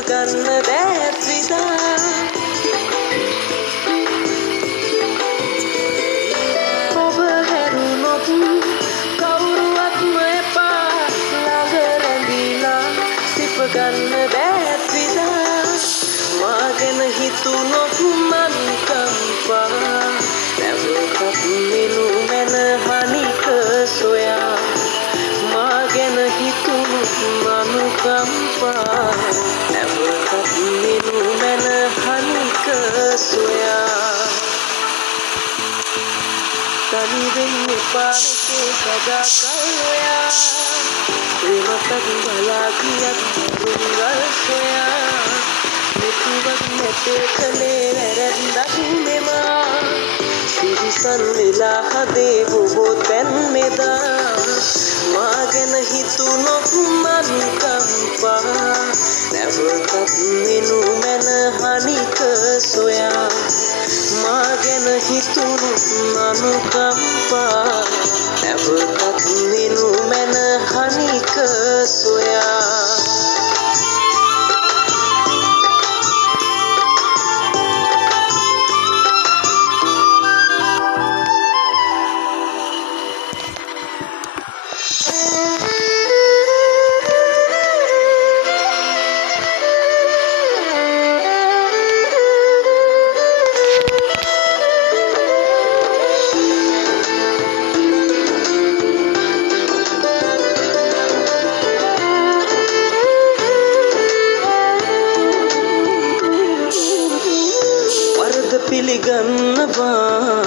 ගන්න දෑත් විදා ඔබ හැරුණොත් කවුරුවත්ම එපා ළඟ රැඳිලා සිප ගන්න දෑත් විදා මා ගැන හිතුනොත් මන් කම්පා නැවතත් මිනු මැන හනික සොයා මා ගැන හිතුනොත් මනුකම්පා නැවතත් මිනු මැන හනික සොයා තනි වෙන්නේ පාරේ සදා කල්යා ප්‍රේමතත් බලා ගියත් දුර්වල සොයා මෙතුවක් නැතේ කලේ වැරැද්දක් මෙමා සිරිසන් වෙලා හදේ බොබෝ තැන් මෙදා මා ගැන හිතුනොත් මන් කම්පා නැවතත් මිනු මැන හනික සොයා මා ගැන හිතුනොත් මනුකම්පා නැවතත් මිනු මැන හනික සොයා පිළිගන්නවා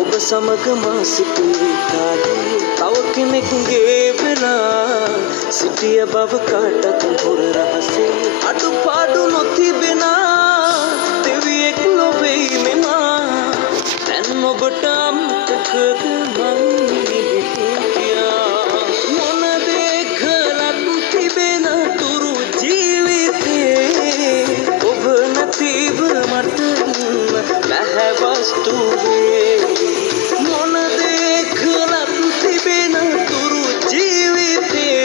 ඔබ සමග මා සිටි කාලේ තව කෙනෙකුගේ වෙලා සිටිය බව කාටත් හොර රහසේ අඩුපාඩු නොතිබෙන දෙවියෙක් නොවෙයි මෙමා දැන් ඔබට අමතකද මං කියා මොන දේ කළත් තිබෙන තුරු ජීවිතේ ඔබ නැතිව මට බැහැ වස්තුවේ මොන දේ කළත් තිබෙන තුරු ජීවිතේ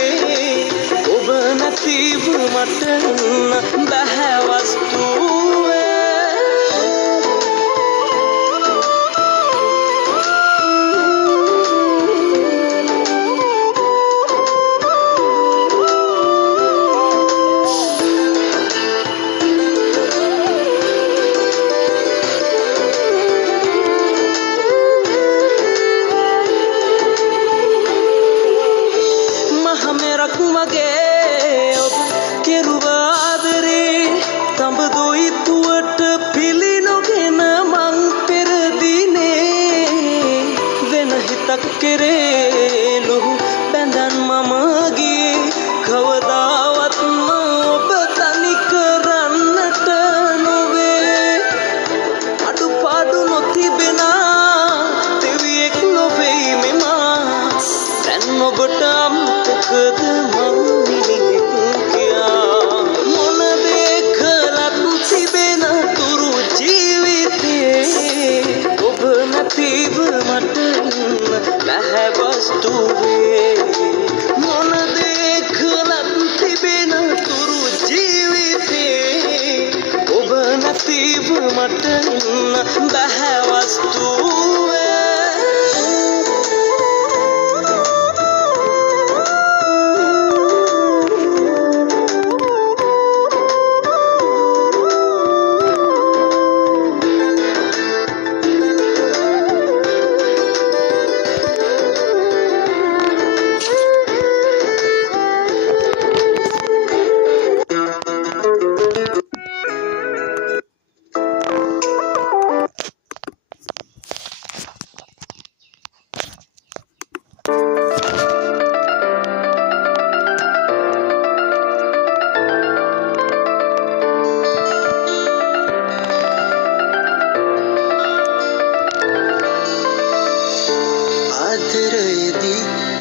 ඔබ නැතිව මට බැහැ වස්තුවේ මගේ ඔබ කෙරුව ආදරේ තඹදොයි තුවට පිළි නොගෙන මං පෙරදිනේ වෙන හිතක් කෙරේ ලොහු බැඳන් මම ගියේ කවදාවත්ම ඔබ තනි කරන්නට නොවේ අඩුපාඩු නොතිබෙන දෙවියෙක් නොවෙයි මෙමා දැන් ඔබට අමතකද මට බැහැ වස්තුවේ මොන දේ කළත් තිබෙන තුරු ජීවිතේ ඔබ නැතිව මට බැහැ වස්තුවේ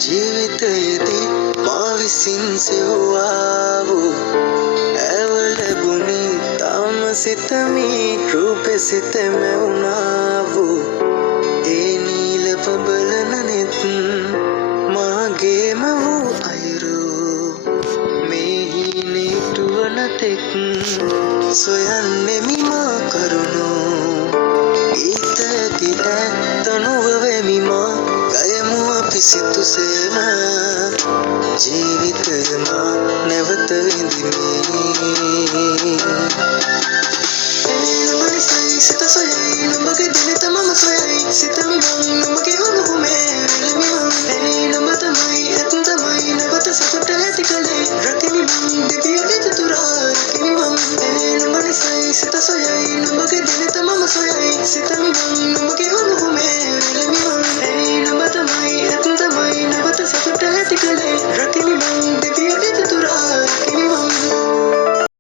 ජීවිතයේදී මා විසින් සෙව්වා වූ ඇවලැබුණි තාම සිතමි රූපෙ සිත මැවුනා වූ ඒ නීල පබලන නෙත් මාගේම වූ අයුරු මේ හීනෙටුවන තෙක් සොයන්නෙමි මා කරුණු ගීත ඇති ඇත්තනුව වෙමි මා ගයමු අපි සිතු සේම ජීවිතය මා නැවත විඳිමි නුඹ නිසයි සිත සොයයි නුඹගේ දිලිත මම සොයයි සිතමි මං නුඹගේ